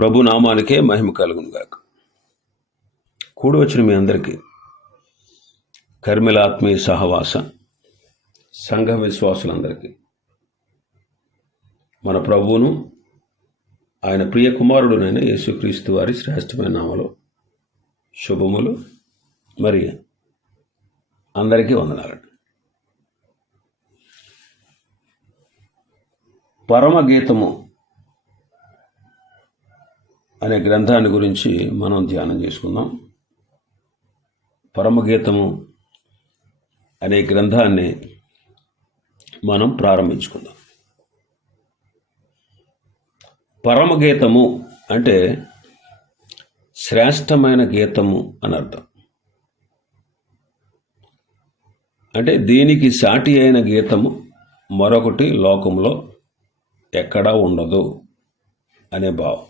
ప్రభు నామానికే మహిమ కలుగును గాక కూడి వచ్చిన మీ అందరికీ కర్మిల ఆత్మీయ సహవాస సంఘ విశ్వాసులందరికీ మన ప్రభువును ఆయన ప్రియ కుమారుడునైన యేసుక్రీస్తు వారి శ్రేష్టమైన నామలో శుభములు మరి అందరికీ వందనాలండి. పరమగీతము అనే గ్రంథాన్ని గురించి మనం ధ్యానం చేసుకుందాం. పరమగీతము అనే గ్రంథాన్ని మనం ప్రారంభించుకుందాం. పరమగీతము అంటే శ్రేష్టమైన గీతము అని అర్థం. అంటే దీనికి సాటి అయిన గీతము మరొకటి లోకంలో ఎక్కడా ఉండదు అనే భావం.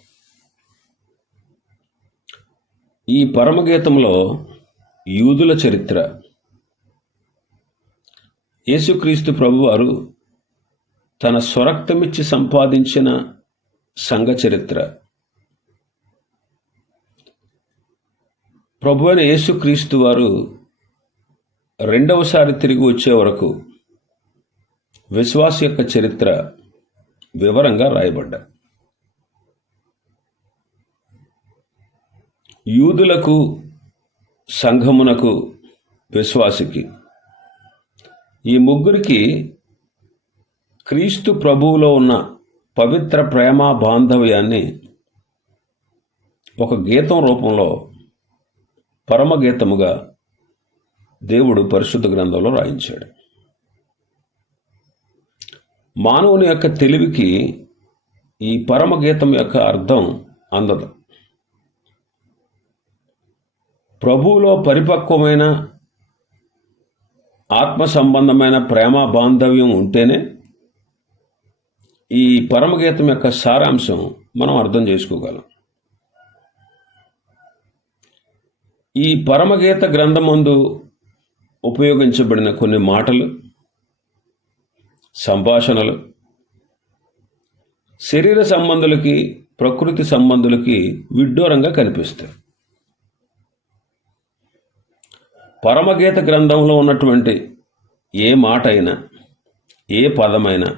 ఈ పరమగీతంలో యూదుల చరిత్ర. యేసుక్రీస్తు ప్రభువారు తన స్వరక్తమిచ్చి సంపాదించిన సంఘ చరిత్ర. ప్రభు అయిన యేసుక్రీస్తు వారు రెండవసారి తిరిగి వచ్చే వరకు విశ్వాస యొక్క చరిత్ర వివరంగా రాయబడ్డారు యూదులకు సంఘమునకు విశ్వాసికి. ఈ ముగ్గురికి క్రీస్తు ప్రభువులో ఉన్న పవిత్ర ప్రేమ బాంధవ్యాన్ని ఒక గీతం రూపంలో పరమగీతముగా దేవుడు పరిశుద్ధ గ్రంథంలో రాయించాడు. మానవుని యొక్క తెలివికి ఈ పరమగీతం యొక్క అర్థం అందదు. ప్రభువులో పరిపక్వమైన ఆత్మ సంబంధమైన ప్రేమ బాంధవ్యం ఉంటేనే ఈ పరమగీతం యొక్క సారాంశం మనం అర్థం చేసుకోగలం. ఈ పరమగీత గ్రంథమందు ఉపయోగించబడిన కొన్ని మాటలు సంభాషణలు శరీర సంబంధులకి ప్రకృతి సంబంధులకి విడ్డూరంగా కనిపిస్తాయి. పరమగీత గ్రంథంలో ఉన్నటువంటి ఏ మాట అయినా ఏ పదమైనా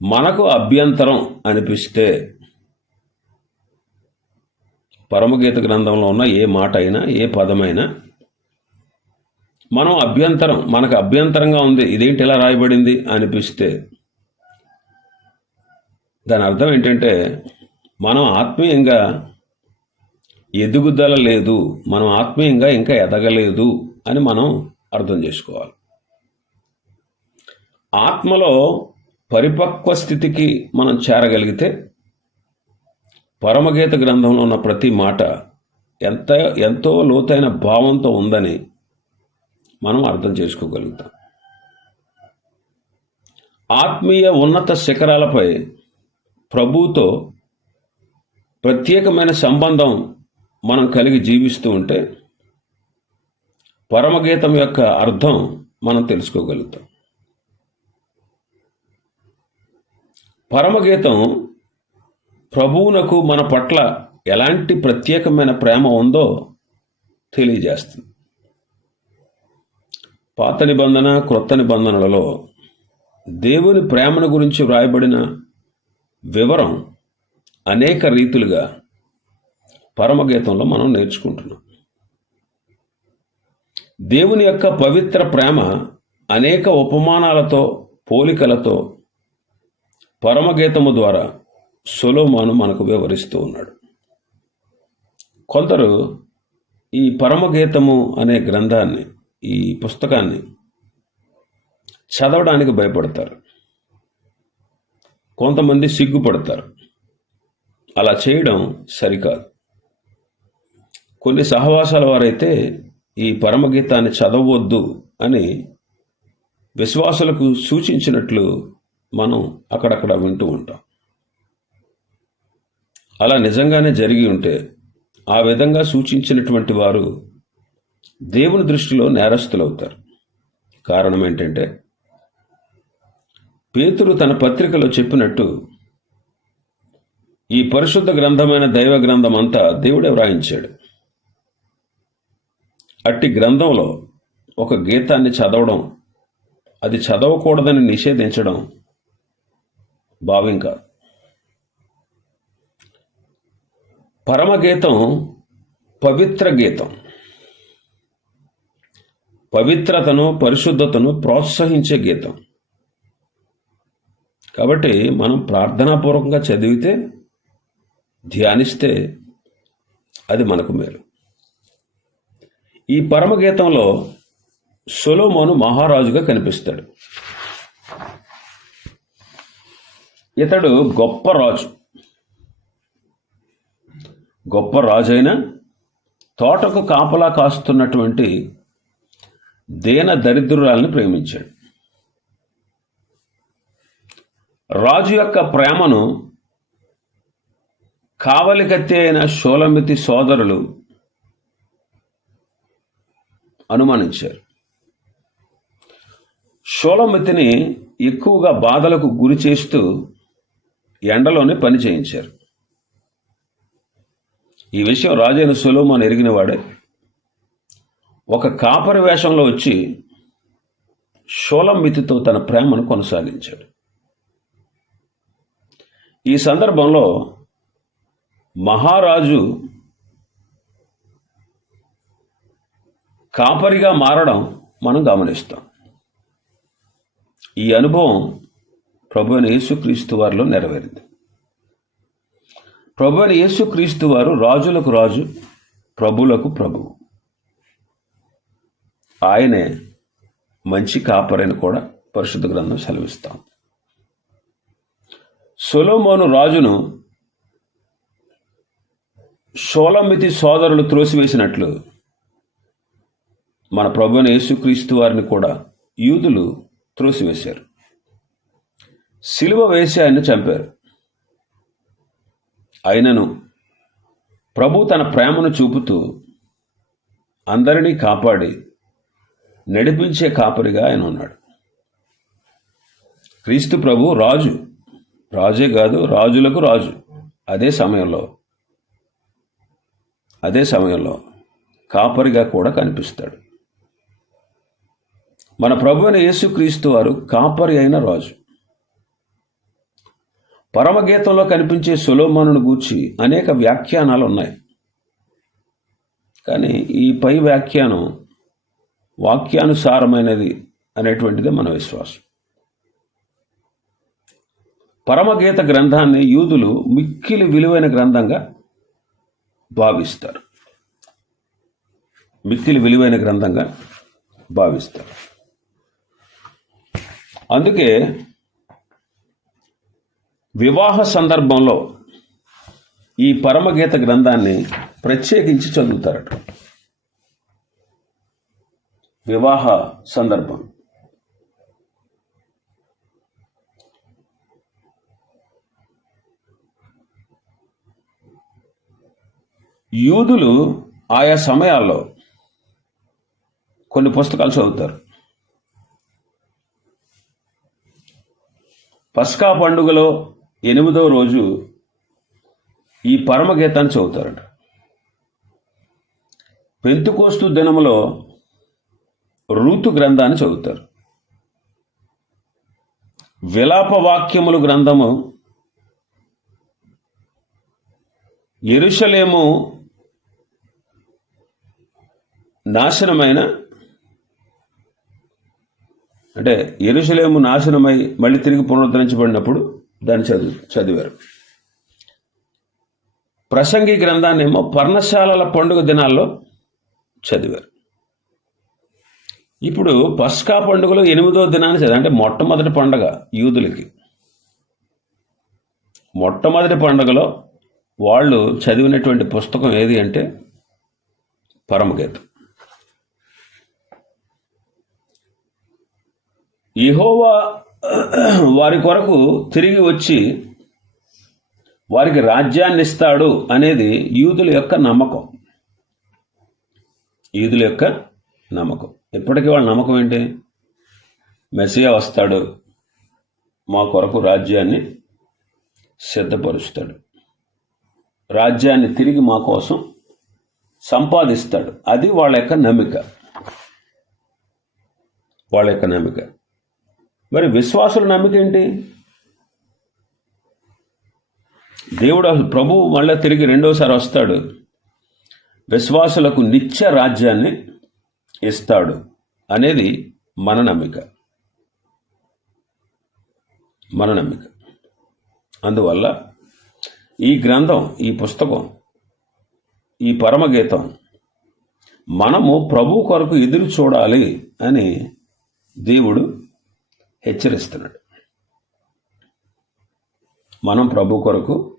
మనకు అభ్యంతరం అనిపిస్తే పరమగీత గ్రంథంలో ఉన్న ఏ మాట అయినా ఏ పదమైనా మనం అభ్యంతరం మనకు అభ్యంతరంగా ఉంది ఇదేంటి ఇలా రాయబడింది అనిపిస్తే దాని అర్థం ఏంటంటే మనం ఆత్మీయంగా ఎదుగుదల లేదు మనం ఆత్మీయంగా ఇంకా ఎదగలేదు అని మనం అర్థం చేసుకోవాలి. ఆత్మలో పరిపక్వ స్థితికి మనం చేరగలిగితే పరమగీత గ్రంథంలో ఉన్న ప్రతి మాట ఎంత ఎంతో లోతైన భావంతో ఉందని మనం అర్థం చేసుకోగలుగుతాం. ఆత్మీయ ఉన్నత శిఖరాలపై ప్రభుతో ప్రత్యేకమైన సంబంధం మనం కలిగి జీవిస్తూ ఉంటే పరమగీతం యొక్క అర్థం మనం తెలుసుకోగలుగుతాం. పరమగీతం ప్రభువునకు మన పట్ల ఎలాంటి ప్రత్యేకమైన ప్రేమ ఉందో తెలియజేస్తుంది. పాత నిబంధన క్రొత్త నిబంధనలలో దేవుని ప్రేమను గురించి వ్రాయబడిన వివరం అనేక రీతులుగా పరమగీతంలో మనం నేర్చుకుంటున్నాం. దేవుని యొక్క పవిత్ర ప్రేమ అనేక ఉపమానాలతో పోలికలతో పరమగీతము ద్వారా సొలోమాను మనకు వివరిస్తూ ఉన్నాడు. కొందరు ఈ పరమగీతము అనే గ్రంథాన్ని ఈ పుస్తకాన్ని చదవడానికి భయపడతారు. కొంతమంది సిగ్గుపడతారు. అలా చేయడం సరికాదు. కొన్ని సహవాసాల వారైతే ఈ పరమగీతాన్ని చదవద్దు అని విశ్వాసులకు సూచించినట్లు మనం అక్కడక్కడ వింటూ ఉంటాం. అలా నిజంగానే జరిగి ఉంటే ఆ విధంగా సూచించినటువంటి వారు దేవుని దృష్టిలో నేరస్తులవుతారు. కారణం ఏంటంటే పేతురు తన పత్రికలో చెప్పినట్టు ఈ పరిశుద్ధ గ్రంథమైన దైవ గ్రంథం అంతా దేవుడే వ్రాయించాడు. అట్టి గ్రంథంలో ఒక గీతాన్ని చదవడం అది చదవకూడదని నిషేధించడం భావ్యం కాదు పరమగీతం పవిత్ర గీతం. పవిత్రతను పరిశుద్ధతను ప్రోత్సహించే గీతం. కాబట్టి మనం ప్రార్థనాపూర్వకంగా చదివితే ధ్యానిస్తే అది మనకు మేలు. ఈ పరమగీతంలో సొలోమోను మహారాజుగా కనిపిస్తాడు. ఇతడు గొప్ప రాజు. గొప్ప రాజైన తోటకు కాపలా కాస్తున్నటువంటి దేన దరిద్రురాల్ని ప్రేమించాడు. రాజు యొక్క ప్రేమను కావలికత్తి అయిన షోలమితి సోదరులు అనుమానించారు. షోలమితిని ఎక్కువగా బాధలకు గురి చేస్తూ ఎండలోనే పని చేయించారు. ఈ విషయం రాజైన సులోమాన్ ఎరిగినవాడే ఒక కాపరి వేషంలో వచ్చి షోలమితితో తన ప్రేమను కొనసాగించాడు. ఈ సందర్భంలో మహారాజు కాపరిగా మారడం మనం గమనిస్తాం. ఈ అనుభవం ప్రభు యేసుక్రీస్తు వారిలో నెరవేరింది. ప్రభు యేసుక్రీస్తు వారు రాజులకు రాజు ప్రభులకు ప్రభువు. ఆయనే మంచి కాపరిని కూడా పరిశుద్ధ గ్రంథం సెలవిస్తాం. సొలోమోను రాజును షోలమితి సోదరులు త్రోసివేసినట్లు మన ప్రభుని యేసుక్రీస్తు వారిని కూడా యూదులు త్రోసివేశారు. సిలువ వేసి ఆయన్ని చంపారు. అయినను ప్రభు తన ప్రేమను చూపుతూ అందరినీ కాపాడి నడిపించే కాపరిగా ఆయన ఉన్నాడు. క్రీస్తు ప్రభు రాజు. రాజే కాదు రాజులకు రాజు. అదే సమయంలో అదే సమయంలో కాపరిగా కూడా కనిపిస్తాడు. మన ప్రభు అయిన యేసుక్రీస్తు వారు కాపరి అయిన రాజు. పరమగీతంలో కనిపించే సులోమానును గూర్చి అనేక వ్యాఖ్యానాలు ఉన్నాయి కానీ ఈ పై వ్యాఖ్యానం వాక్యానుసారమైనది అనేటువంటిదే మన విశ్వాసం. పరమగీత గ్రంథాన్ని యూదులు మిక్కిలి విలువైన గ్రంథంగా భావిస్తారు. మిక్కిలి విలువైన గ్రంథంగా భావిస్తారు. అందుకే వివాహ సందర్భంలో ఈ పరమగీత గ్రంథాన్ని ప్రత్యేకించి చదువుతారట. వివాహ సందర్భం. యూదులు ఆయా సమయాల్లో కొన్ని పుస్తకాలు చదువుతారు. పస్కా పండుగలో ఎనిమిదో రోజు ఈ పరమగీతాన్ని చదువుతారట. పెంతుకోస్తు దినములో ఋతు గ్రంథాన్ని చదువుతారు. విలాప వాక్యములు గ్రంథము ఎరుషలేము నాశనమైన అంటే ఎరుశలేము నాశనమై మళ్ళీ తిరిగి పునరుద్ధరించబడినప్పుడు దాన్ని చదువు చదివారు. ప్రసంగి గ్రంథాన్ని ఏమో పర్ణశాలల పండుగ దినాల్లో చదివారు. ఇప్పుడు పస్కా పండుగలో ఎనిమిదో దినాన్ని చదివారు. అంటే మొట్టమొదటి పండుగ యూదులకి. మొట్టమొదటి పండుగలో వాళ్ళు చదివినటువంటి పుస్తకం ఏది అంటే పరమగీతం. ఇహోవా వారి కొరకు తిరిగి వచ్చి వారికి రాజ్యాన్ని ఇస్తాడు అనేది యూదుల యొక్క నమ్మకం. యూదుల యొక్క నమ్మకం. ఇప్పటికీ వాళ్ళ నమ్మకం ఏంటి? మెస్సియా వస్తాడు మా కొరకు రాజ్యాన్ని సిద్ధపరుస్తాడు. రాజ్యాన్ని తిరిగి మా కోసం సంపాదిస్తాడు. అది వాళ్ళ యొక్క నమ్మిక. వాళ్ళ యొక్క నమ్మిక. మరి విశ్వాసుల నమ్మిక ఏంటి దేవుడు అసలు ప్రభువు మళ్ళీ తిరిగి రెండోసారి వస్తాడు. విశ్వాసులకు నిత్య రాజ్యాన్ని ఇస్తాడు అనేది మన నమ్మిక. మన నమ్మిక. అందువల్ల ఈ గ్రంథం ఈ పుస్తకం ఈ పరమగీతం మనము ప్రభు కొరకు ఎదురు చూడాలి అని దేవుడు హెచ్చరిస్తున్నాడు. మనం ప్రభు కొరకు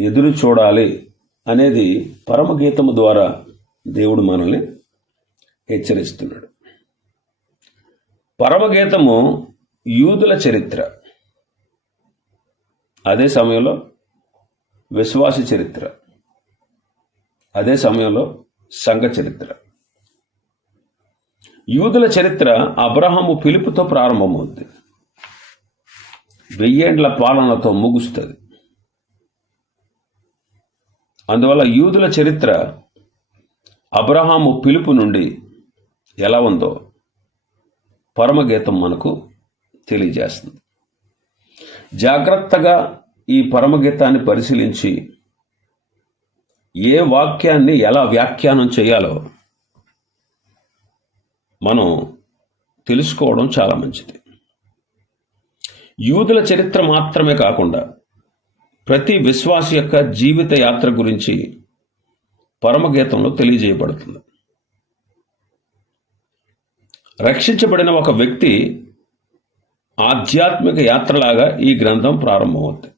ఎదురు చూడాలి అనేది పరమగీతము ద్వారా దేవుడు మనల్ని హెచ్చరిస్తున్నాడు. పరమగీతము యూదుల చరిత్ర. అదే సమయంలో విశ్వాస చరిత్ర. అదే సమయంలో సంఘ చరిత్ర. యూదుల చరిత్ర అబ్రహము పిలుపుతో ప్రారంభమవుతుంది వెయ్యేండ్ల పాలనతో ముగుస్తుంది. అందువల్ల యూదుల చరిత్ర అబ్రహాము పిలుపు నుండి ఎలా ఉందో పరమగీతం మనకు తెలియజేస్తుంది. జాగ్రత్తగా ఈ పరమగీతాన్ని పరిశీలించి ఏ వాక్యాన్ని ఎలా వ్యాఖ్యానం చేయాలో మనం తెలుసుకోవడం చాలా మంచిది. యూదుల చరిత్ర మాత్రమే కాకుండా ప్రతి విశ్వాస యొక్క జీవిత యాత్ర గురించి పరమగీతంలో తెలియజేయబడుతుంది. రక్షించబడిన ఒక వ్యక్తి ఆధ్యాత్మిక యాత్రలాగా ఈ గ్రంథం ప్రారంభమవుతుంది.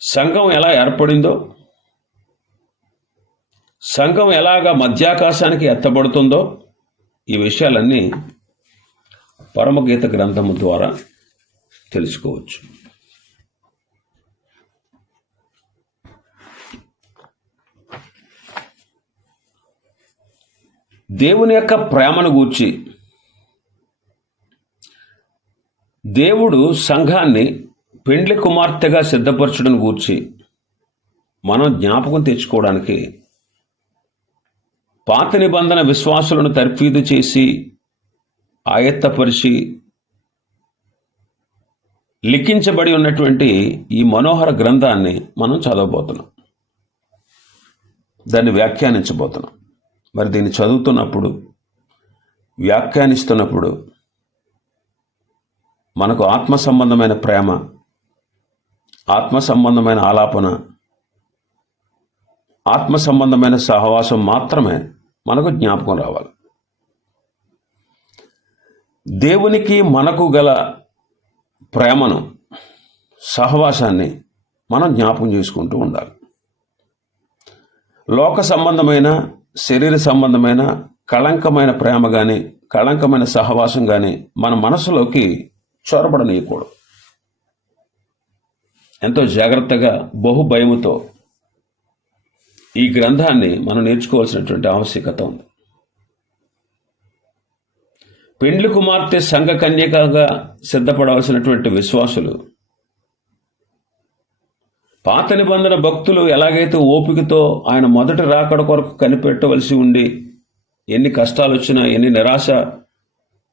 సంఘం ఎలా ఏర్పడిందో సంఘం ఎలాగా మధ్యాకాశానికి ఎత్తబడుతుందో ఈ విషయాలన్నీ పరమగీత గ్రంథము ద్వారా తెలుసుకోవచ్చు. దేవుని యొక్క ప్రేమను గూర్చి దేవుడు సంఘాన్ని పెండ్లి కుమార్తెగా సిద్ధపరచడం గూర్చి మనం జ్ఞాపకం తెచ్చుకోవడానికి పాత నిబంధన విశ్వాసులను తర్ఫీదు చేసి ఆయత్తపరిచి లిఖించబడి ఉన్నటువంటి ఈ మనోహర గ్రంథాన్ని మనం చదవబోతున్నాం. దాన్ని వ్యాఖ్యానించబోతున్నాం. మరి దీన్ని చదువుతున్నప్పుడు వ్యాఖ్యానిస్తున్నప్పుడు మనకు ఆత్మ సంబంధమైన ప్రేమ ఆత్మ సంబంధమైన ఆలాపన ఆత్మ సంబంధమైన సహవాసం మాత్రమే మనకు జ్ఞాపకం రావాలి. దేవునికి మనకు గల ప్రేమను సహవాసాన్ని మనం జ్ఞాపకం చేసుకుంటూ ఉండాలి. లోక సంబంధమైన శరీర సంబంధమైన కళంకమైన ప్రేమ కానీ కళంకమైన సహవాసం కానీ మన మనసులోకి చొరబడనీయకూడదు. ఎంతో జాగ్రత్తగా బహు భయముతో ఈ గ్రంథాన్ని మనం నేర్చుకోవాల్సినటువంటి ఆవశ్యకత ఉంది. పెండ్లి కుమార్తె సంఘ కన్యకగా సిద్ధపడవలసినటువంటి విశ్వాసులు పాత నిబంధన భక్తులు ఎలాగైతే ఓపికతో ఆయన మొదటి రాకడ కొరకు కనిపెట్టవలసి ఉండి ఎన్ని కష్టాలు వచ్చినా ఎన్ని నిరాశ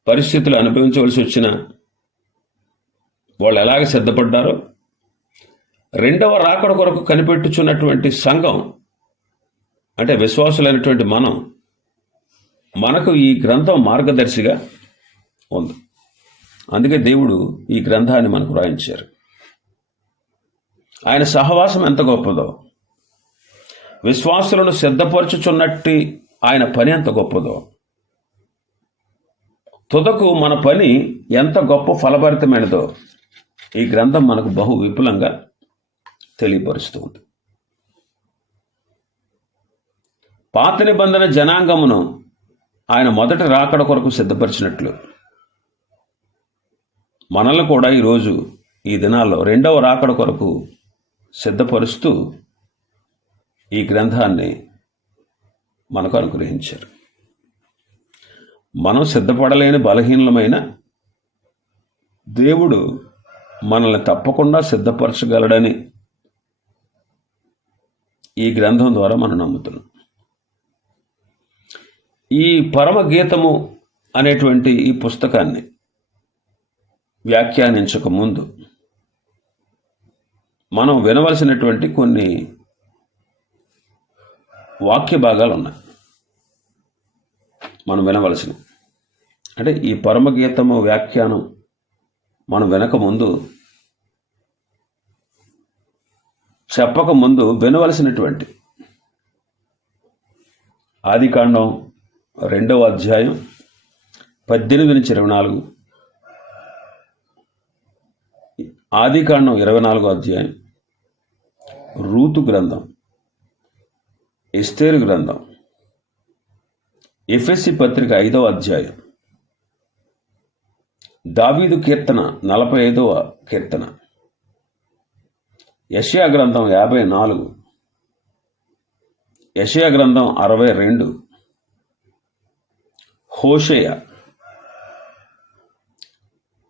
పరిస్థితులు అనుభవించవలసి వచ్చినా వాళ్ళు ఎలాగ సిద్ధపడ్డారో రెండవ రాకడ కొరకు కనిపెట్టుచున్నటువంటి సంఘం అంటే విశ్వాసులైనటువంటి మనం మనకు ఈ గ్రంథం మార్గదర్శిగా ఉంది. అందుకే దేవుడు ఈ గ్రంథాన్ని మనకు రాయించారు. ఆయన సహవాసం ఎంత గొప్పదో విశ్వాసులను సిద్ధపరచుచున్నట్టు ఆయన పని ఎంత గొప్పదో తుదకు మన పని ఎంత గొప్ప ఫలభరితమైనదో ఈ గ్రంథం మనకు బహు విపులంగా తెలియపరుస్తుంది పాత నిబంధన జనాంగమును ఆయన మొదటి రాకడ కొరకు సిద్ధపరిచినట్లు. మనల్ని కూడా ఈరోజు ఈ దినాల్లో రెండవ రాకడ కొరకు సిద్ధపరుస్తూ ఈ గ్రంథాన్ని మనకు అనుగ్రహించారు. మనం సిద్ధపడలేని బలహీనమైన దేవుడు మనల్ని తప్పకుండా సిద్ధపరచగలడని ఈ గ్రంథం ద్వారా మనం నమ్ముతున్నాం. ఈ పరమ గీతము అనేటువంటి ఈ పుస్తకాన్ని వ్యాఖ్యానించక ముందు మనం వినవలసినటువంటి కొన్ని వాక్య భాగాలు ఉన్నాయి. మనం వినవలసిన అంటే ఈ పరమగీతము వ్యాఖ్యానం మనం వినక ముందు చెప్పక ముందు వినవలసినటువంటి ఆదికాండం రెండవ అధ్యాయం పద్దెనిమిది నుంచి ఇరవై నాలుగు. ఆదికాండం ఇరవై నాలుగో అధ్యాయం. రూతు గ్రంథం. ఎస్తేరు గ్రంథం. ఎఫ్ఎస్సి పత్రిక ఐదవ అధ్యాయం. దావీదు కీర్తన నలభై ఐదవ కీర్తన. యషయా గ్రంథం యాభై నాలుగు. యషయా గ్రంథం అరవై రెండు. హోషయ.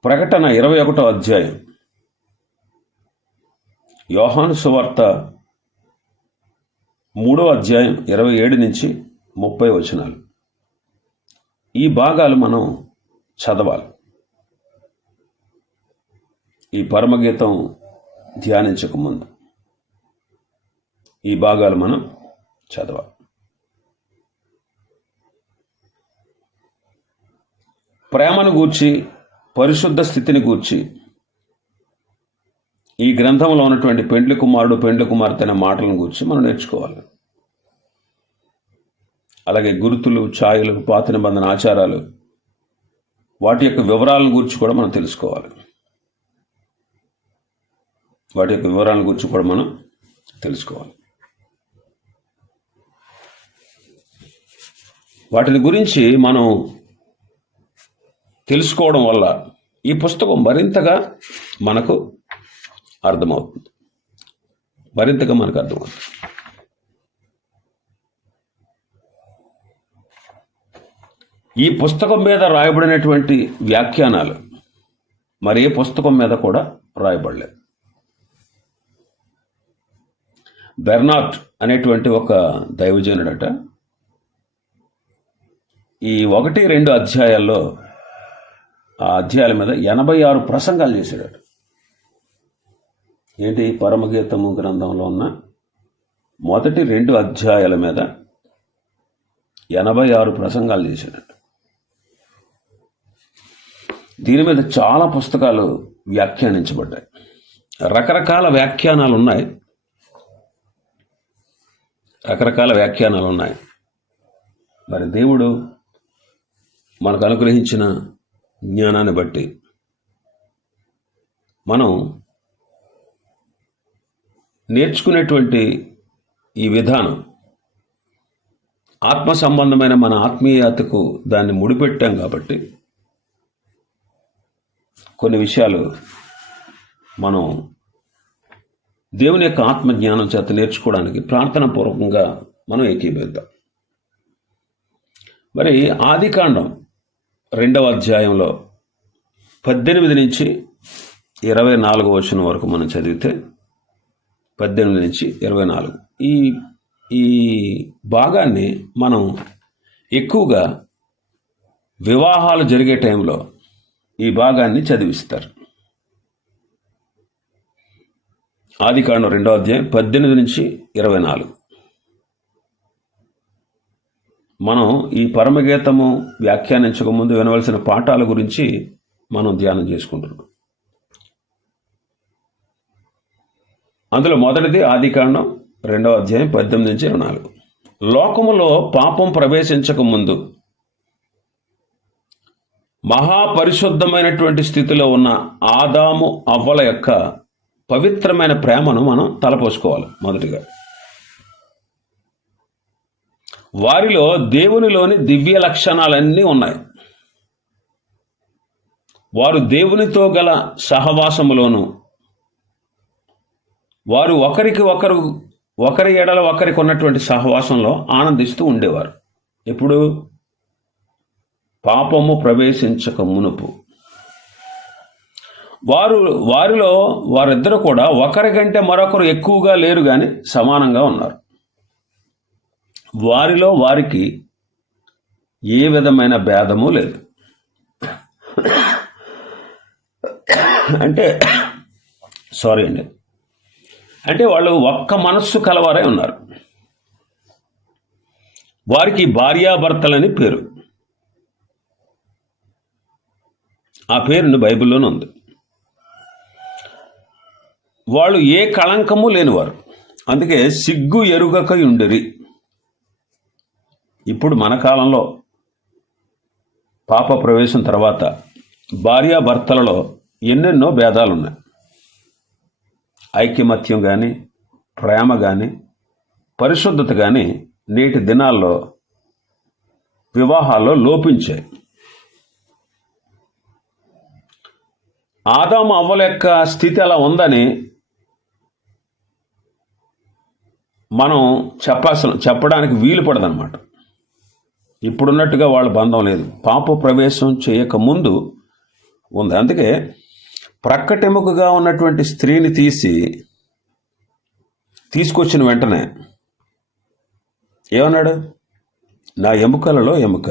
ప్రకటన ఇరవై ఒకటో అధ్యాయం. యోహాను సువార్త మూడో అధ్యాయం ఇరవై ఏడు నుంచి ముప్పై వచనాలు. ఈ భాగాలు మనం చదవాలి. ఈ పరమగీతం ధ్యానించకముందు ఈ భాగాలు మనం చదవాలి. ప్రేమను గూర్చి పరిశుద్ధ స్థితిని గూర్చి. ఈ గ్రంథంలో ఉన్నటువంటి పెండ్లి కుమారుడు పెండ్లి కుమార్తె అనే మాటలను గురించి మనం నేర్చుకోవాలి. అలాగే గుర్తులు ఛాయలు పాత నిబంధన ఆచారాలు వాటి యొక్క వివరాలను గురించి కూడా మనం తెలుసుకోవాలి. వాటి యొక్క వివరాలను గురించి కూడా మనం తెలుసుకోవాలి. వాటిని గురించి మనం తెలుసుకోవడం వల్ల ఈ పుస్తకం మరింతగా మనకు అర్థమవుతుంది. మరింతగా మనకు అర్థమవుతుంది. ఈ పుస్తకం మీద రాయబడినటువంటి వ్యాఖ్యానాలు మరి ఏ పుస్తకం మీద కూడా రాయబడలేదు. బెర్నాట్ అనేటువంటి ఒక దైవజనుడట ఈ ఒకటి రెండు అధ్యాయాల్లో అధ్యాయాల మీద ఎనభై ఆరు ప్రసంగాలు చేశాడు ఏంటి? పరమగీతము గ్రంథంలో ఉన్న మొదటి రెండు అధ్యాయాల మీద ఎనభై ఆరు ప్రసంగాలు చేశాడట. దీని మీద చాలా పుస్తకాలు వ్యాఖ్యానించబడ్డాయి. రకరకాల వ్యాఖ్యానాలు ఉన్నాయి. రకరకాల వ్యాఖ్యానాలు ఉన్నాయి. మరి దేవుడు మనకు అనుగ్రహించిన జ్ఞానాన్ని బట్టి. మనం నేర్చుకునేటువంటి ఈ విధానం ఆత్మ సంబంధమైన మన ఆత్మీయతకు దాన్ని ముడిపెట్టాం కాబట్టి కొన్ని విషయాలు మనం దేవుని యొక్క ఆత్మజ్ఞానం చేత నేర్చుకోవడానికి ప్రార్థన పూర్వకంగా మనం ఏకీభవిద్దాం. మరి ఆదికాండం రెండవ అధ్యాయంలో పద్దెనిమిది నుంచి ఇరవై నాలుగు వచనం వరకు మనం చదివితే పద్దెనిమిది నుంచి ఇరవై నాలుగు. ఈ ఈ భాగాన్ని మనం ఎక్కువగా వివాహాలు జరిగే టైంలో ఈ భాగాన్ని చదివిస్తారు. ఆదికాండం రెండో అధ్యాయం పద్దెనిమిది నుంచి ఇరవై నాలుగు. మనం ఈ పరమగీతము వ్యాఖ్యానించక ముందు వినవలసిన పాఠాల గురించి మనం ధ్యానం చేసుకుంటున్నాం. అందులో మొదటిది ఆదికాండం రెండవ అధ్యాయం పద్దెనిమిది నుంచి ఇరవై నాలుగు. లోకములో పాపం ప్రవేశించక ముందు మహాపరిశుద్ధమైనటువంటి స్థితిలో ఉన్న ఆదాము అవ్వల యొక్క పవిత్రమైన ప్రేమను మనం తలపోసుకోవాలి మొదటిగా. వారిలో దేవునిలోని దివ్య లక్షణాలన్నీ ఉన్నాయి. వారు దేవునితో గల సహవాసములోను వారు ఒకరికి ఒకరు ఒకరి ఎడల ఒకరికి ఉన్నటువంటి సహవాసంలో ఆనందిస్తూ ఉండేవారు. ఇప్పుడు పాపము ప్రవేశించక మునుపు. వారు వారిలో వారిద్దరు కూడా ఒకరి కంటే మరొకరు ఎక్కువగా లేరు కానీ సమానంగా ఉన్నారు. వారిలో వారికి ఏ విధమైన భేదము లేదు. అంటే సారీ అండి. అంటే వాళ్ళు ఒక్క మనస్సు కలవారే ఉన్నారు. వారికి భార్యాభర్తలని పేరు. ఆ పేరును బైబిల్లోనే ఉంది. వాళ్ళు ఏ కళంకము లేనివారు. అందుకే సిగ్గు ఎరుగకై ఉండరి ఇప్పుడు మన కాలంలో పాప ప్రవేశం తర్వాత భార్యాభర్తలలో ఎన్నెన్నో భేదాలు ఉన్నాయి ఐక్యమత్యం కానీ ప్రేమ కానీ పరిశుద్ధత కానీ నేటి దినాల్లో వివాహాల్లో లోపించాయి. ఆదాము అవ్వల యొక్క స్థితి అలా ఉందని మనం చెప్పాల్సిన చెప్పడానికి వీలు పడదనమాట ఇప్పుడున్నట్టుగా వాళ్ళ బంధం లేదు. పాప ప్రవేశం చేయక ముందు ఉంది. అందుకే ప్రక్కటెముకగా ఉన్నటువంటి స్త్రీని తీసి తీసుకొచ్చిన వెంటనే ఏమన్నాడు? నా ఎముకలలో ఎముక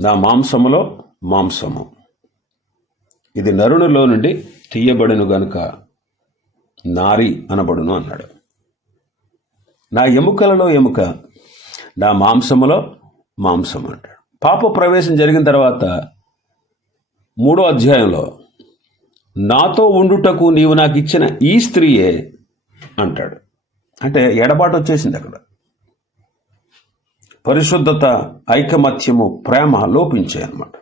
నా మాంసములో మాంసము. ఇది నరునిలో నుండి తీయబడును గనుక నారి అనబడును అన్నాడు. నా ఎముకలలో ఎముక నా మాంసములో మాంసం అంటాడు. పాప ప్రవేశం జరిగిన తర్వాత మూడో అధ్యాయంలో నాతో ఉండుటకు నీవు నాకు ఇచ్చిన ఈ స్త్రీయే అంటాడు. అంటే ఎడబాటు వచ్చేసింది అక్కడ. పరిశుద్ధత ఐకమత్యము ప్రేమ లోపించాయి అన్నమాట.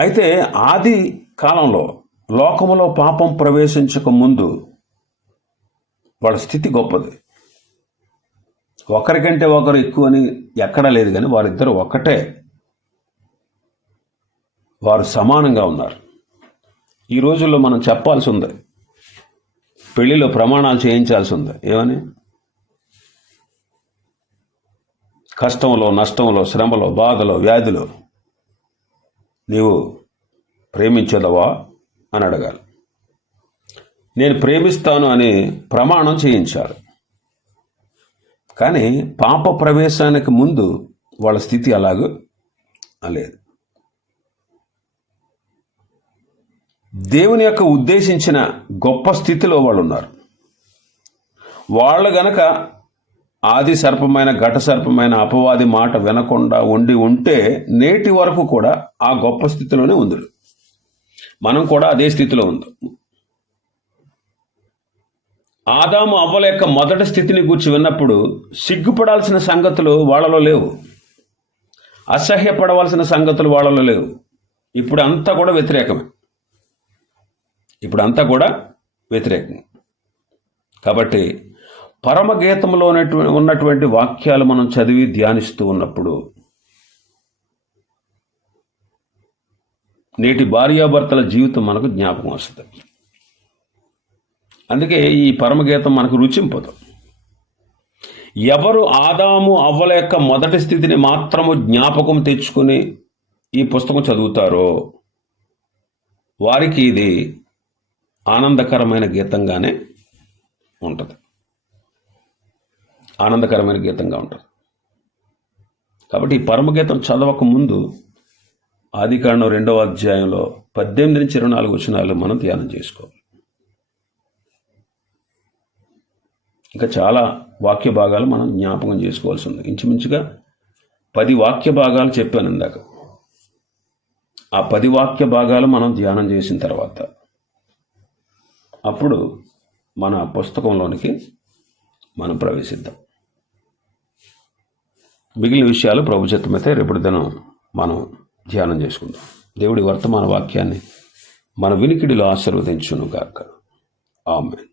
అయితే ఆది కాలంలో లోకములో పాపం ప్రవేశించక ముందు వాళ్ళ స్థితి గొప్పది. ఒకరికంటే ఒకరు ఎక్కువ అని ఎక్కడా లేదు కానీ వారిద్దరు ఒక్కటే వారు సమానంగా ఉన్నారు. ఈ రోజుల్లో మనం చెప్పాల్సి ఉంది పెళ్ళిలో ప్రమాణాలు చేయించాల్సి ఉంది ఏమని? కష్టంలో నష్టంలో శ్రమలో బాధలో వ్యాధిలో నీవు ప్రేమించదవా అని అడగాలి. నేను ప్రేమిస్తాను అని ప్రమాణం చేయించాలి కానీ పాప ప్రవేశానికి ముందు వాళ్ళ స్థితి అలాగూ లేదు. దేవుని యొక్క ఉద్దేశించిన గొప్ప స్థితిలో వాళ్ళు ఉన్నారు వాళ్ళు గనక ఆది సర్పమైన ఘట సర్పమైన అపవాది మాట వినకుండా ఉండి ఉంటే నేటి వరకు కూడా ఆ గొప్ప స్థితిలోనే ఉంది మనం కూడా అదే స్థితిలో ఉంది. ఆదాము అవ్వల యొక్క మొదటి స్థితిని గురించి విన్నప్పుడు సిగ్గుపడాల్సిన సంగతులు వాళ్ళలో లేవు. అసహ్యపడవలసిన సంగతులు వాళ్ళలో లేవు. ఇప్పుడు అంతా కూడా వ్యతిరేకమే. ఇప్పుడు అంతా కూడా వ్యతిరేకం కాబట్టి పరమగీతంలో ఉన్నటువంటి ఉన్నటువంటి వాక్యాలు మనం చదివి ధ్యానిస్తూ ఉన్నప్పుడు నేటి భార్యాభర్తల జీవితం మనకు జ్ఞాపకం వస్తుంది. అందుకే ఈ పరమగీతం మనకు రుచింపదు. ఎవరు ఆదాము అవ్వల యొక్క మొదటి స్థితిని మాత్రము జ్ఞాపకం తెచ్చుకుని ఈ పుస్తకం చదువుతారో వారికి ఇది ఆనందకరమైన గీతంగానే ఉంటుంది. ఆనందకరమైన గీతంగా ఉంటుంది. కాబట్టి ఈ పరమగీతం చదవక ముందు ఆదికాండం రెండవ అధ్యాయంలో పద్దెనిమిది నుంచి ఇరవై నాలుగు వచనాలు మనం ధ్యానం చేసుకోవాలి. ఇంకా చాలా వాక్య భాగాలు మనం జ్ఞాపకం చేసుకోవాల్సి ఉంది. ఇంచుమించుగా పది వాక్య భాగాలు చెప్పాను ఇందాక. ఆ పది వాక్య భాగాలు మనం ధ్యానం చేసిన తర్వాత అప్పుడు మన పుస్తకంలోనికి మనం ప్రవేశిద్దాం. మిగిలిన విషయాలు ప్రభుత్వమైతే రేపటి దినం మనం ధ్యానం చేసుకుందాం. దేవుడి వర్తమాన వాక్యాన్ని మన వినికిడిలో ఆశీర్వదించును గాక ఆమెన్.